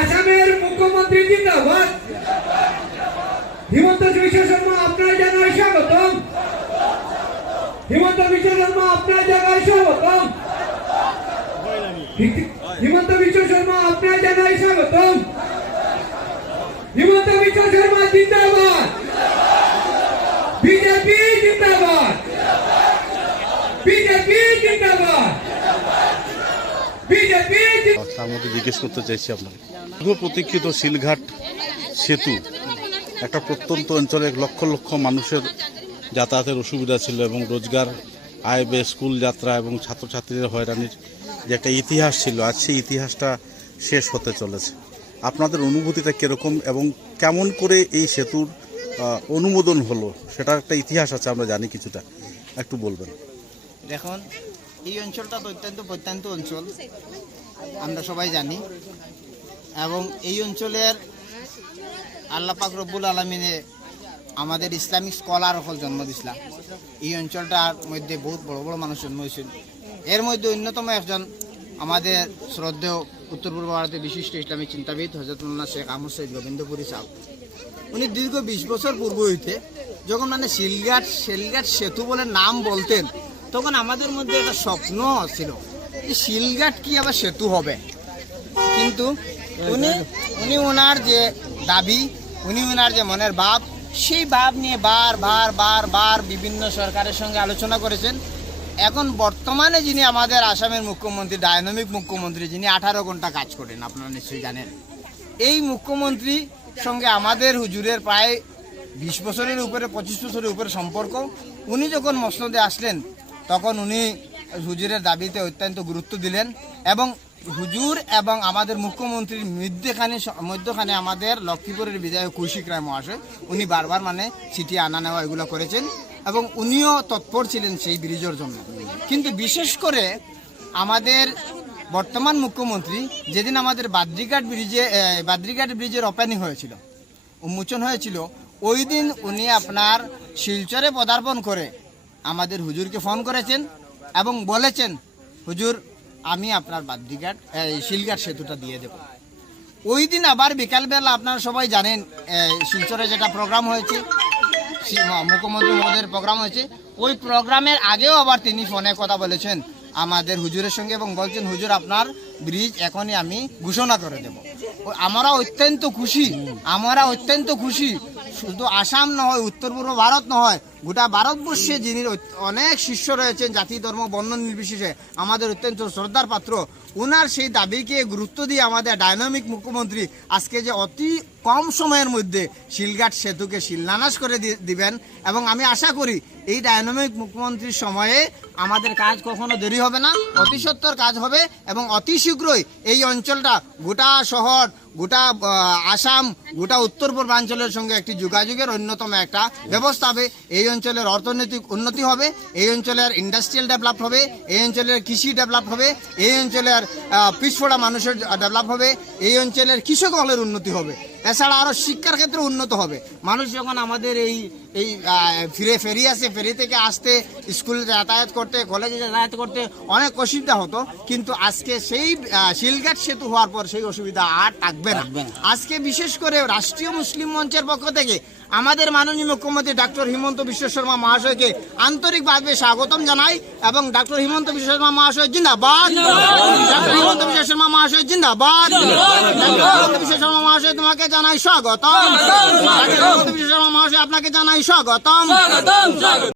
আসামের মুখ্যমন্ত্রী জিন্দাবাদ। হিমন্ত বিশ্ব শর্মা আপনার জায়গায় স্বাগতম। হিমন্ত বিশ্ব শর্মা আপনার জায়গায় স্বাগতম। হিমন্ত বিশ্ব শর্মা আপনার জায়গায় স্বাগতম। হিমন্ত বিশ্ব শর্মা জিন্দাবাদ। বিজেপি জিন্দাবাদ। বিজেপি জিন্দাবাদ। বিজেপি। তার মধ্যে জিজ্ঞেস করতে চাইছি আপনাকে, প্রতীক্ষিত শিলঘাট সেতু একটা প্রত্যন্ত অঞ্চলে লক্ষ লক্ষ মানুষের যাতায়াতের অসুবিধা ছিল এবং রোজগার, আয় ব্যয়, স্কুল যাত্রা এবং ছাত্রছাত্রীদের হয়রানির যে একটা ইতিহাস ছিল, আজ সেই ইতিহাসটা শেষ হতে চলেছে। আপনাদের অনুভূতিটা কীরকম এবং কেমন করে এই সেতুর অনুমোদন হলো, সেটার একটা ইতিহাস আছে, আমরা জানি কিছুটা, একটু বলবেন। দেখুন, এই অঞ্চলটা তো অত্যন্ত প্রত্যন্ত অঞ্চল, আমরা সবাই জানি, এবং এই অঞ্চলের আল্লাহ পাক রব্বুল আলমিনে আমাদের ইসলামিক স্কলার হল জন্ম দিছিলাম। এই অঞ্চলটার মধ্যে বহুত বড় বড় মানুষ জন্ম হয়েছিল। এর মধ্যে অন্যতম একজন আমাদের শ্রদ্ধেয় উত্তর পূর্ব ভারতের বিশিষ্ট ইসলামিক চিন্তাবিদ হযরত মাওলানা শেখ আহমদ সঈদ গোবিন্দপুরী সাহেব, উনি দীর্ঘ 20 বছর পূর্ব হইতে যখন শিলঘাট সেতু বলে নাম বলতেন, তখন আমাদের মধ্যে একটা স্বপ্ন ছিল যে শিলঘাট কি আবার সেতু হবে। কিন্তু উনি ওনার যে দাবি, উনি ওনার যে মনের ভাব, সেই ভাব নিয়ে বার বিভিন্ন সরকারের সঙ্গে আলোচনা করেছেন। এখন বর্তমানে যিনি আমাদের আসামের মুখ্যমন্ত্রী, ডায়নামিক মুখ্যমন্ত্রী, যিনি 18 ঘন্টা কাজ করেন, আপনারা নিশ্চয়ই জানেন, এই মুখ্যমন্ত্রী সঙ্গে আমাদের হুজুরের প্রায় 20 বছরের উপরে, 25 বছরের উপরে সম্পর্ক। উনি যখন মসনদে আসলেন, তখন উনি হুজুরের দাবিতে অত্যন্ত গুরুত্ব দিলেন এবং হুজুর এবং আমাদের মুখ্যমন্ত্রীর মধ্যখানে আমাদের লক্ষ্মীপুরের বিধায়ক কৌশিক রায় মহাশয়, উনি বারবার চিঠি আনা নেওয়া এগুলো করেছেন এবং উনিও তৎপর ছিলেন সেই ব্রিজের জন্য। কিন্তু বিশেষ করে আমাদের বর্তমান মুখ্যমন্ত্রী যেদিন আমাদের বাদ্রিঘাট ব্রিজের ওপেনিং হয়েছিল, উন্মোচন হয়েছিল, ওই দিন উনি আপনার শিলচরে পদার্পণ করে আমাদের হুজুরকে ফোন করেছেন এবং বলেছেন, হুজুর আমি আপনার শিলঘাট সেতুটা দিয়ে দেব। ওই দিন আবার বিকালবেলা আপনারা সবাই জানেন শিলচরে যেটা প্রোগ্রাম হয়েছে, মুখ্যমন্ত্রী মহোদয়ের প্রোগ্রাম হয়েছে, ওই প্রোগ্রামের আগেও আবার তিনি ফোনে কথা বলেছেন আমাদের হুজুরের সঙ্গে এবং বলছেন, হুজুর আপনার ব্রিজ এখনই আমি ঘোষণা করে দেব। আমরা অত্যন্ত খুশি। শুধু আসাম নয়, উত্তর পূর্ব ভারত নয়, গোটা ভারতবর্ষে যিনি অনেক শিষ্য রয়েছেন, জাতি ধর্ম বর্ণ নির্বিশেষে আমাদের অত্যন্ত শ্রদ্ধার পাত্র, ওনার সেই দাবিকে গুরুত্ব দিয়ে আমাদের ডায়নামিক মুখ্যমন্ত্রী আজকে যে অতি কম সময়ের মধ্যে শিলঘাট সেতুকে শিলান্যাস করে দিবেন এবং আমি আশা করি এই ডায়নামিক মুখ্যমন্ত্রীর সময়ে আমাদের কাজ কখনো দেরি হবে না, অতি সত্বর কাজ হবে এবং অতি শীঘ্রই এই অঞ্চলটা গোটা শহর, গোটা আসাম, গোটা উত্তর পূর্বাঞ্চলের সঙ্গে একটি যোগাযোগের অন্যতম একটা ব্যবস্থা হবে। এই অঞ্চলের অর্থনৈতিক উন্নতি হবে, এই অঞ্চলের ইন্ডাস্ট্রিয়াল ডেভেলপ হবে, এই অঞ্চলের কৃষি ডেভেলপ হবে, এই অঞ্চলের পিছপড়া মানুষের ডেভেলপ হবে, এই অঞ্চলের কৃষক হলের উন্নতি হবে, এছাড়া আরও শিক্ষার ক্ষেত্রে উন্নত হবে। মানুষ যখন আমাদের এই ফেরি আছে, ফেরি থেকে আসতে, স্কুলে যাতায়াত করতে, কলেজে যাতায়াত করতে অনেক অসুবিধা হতো, কিন্তু আজকে সেই শিলঘাট সেতু হওয়ার পর সেই অসুবিধা আর থাকবে না। আজকে বিশেষ করে রাষ্ট্রীয় মুসলিম মঞ্চের পক্ষ থেকে আমাদের মাননীয় মুখ্যমন্ত্রী ডক্টর হিমন্ত বিশ্ব শর্মা মহাশয়কে আন্তরিকভাবে স্বাগতম জানাই এবং ডক্টর হিমন্ত বিশ্ব শর্মা মহাশয় জিন্দাবাদ, ডক্টর হিমন্ত বিশ্ব শর্মা মহাশয় জিন্দাবাদ, হিমন্ত বিশ্ব শর্মা মহাশয় তোমাকে জানাই স্বাগতম, ডক্টর হিমন্ত বিশ্ব শর্মা মহাশয় আপনাকে জানাই স্বাগতম।